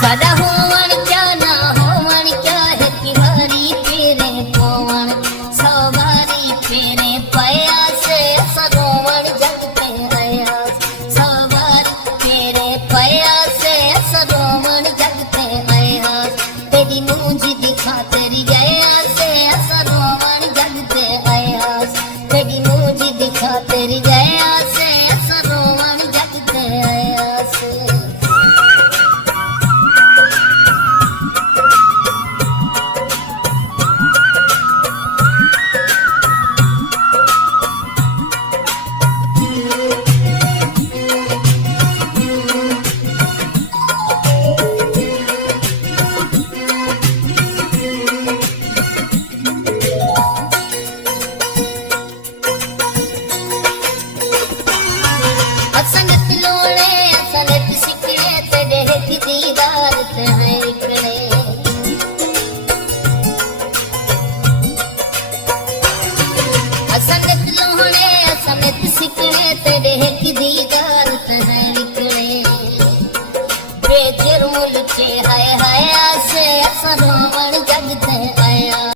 सादा होवण क्या ना होवण क्या है कि हरी फेरे पोवण सवारी फेरे पया से सरोवण जग पे आया सवारी फेरे पया से सरोवण जग पे आया तेरी मूंजी दिखा तेरी गया से सरोवण जग पे आया तेरी मूंजी दिखा तेरी गया से सरोवण जग पे आया से असनत लोड़े असनत सिकड़े तेरे की दीदार है इकड़े असनत लोड़े असनत सिकड़े तेरे की दीदार है इकड़े बेजुर्म लुचे हाय हाय से सरोवण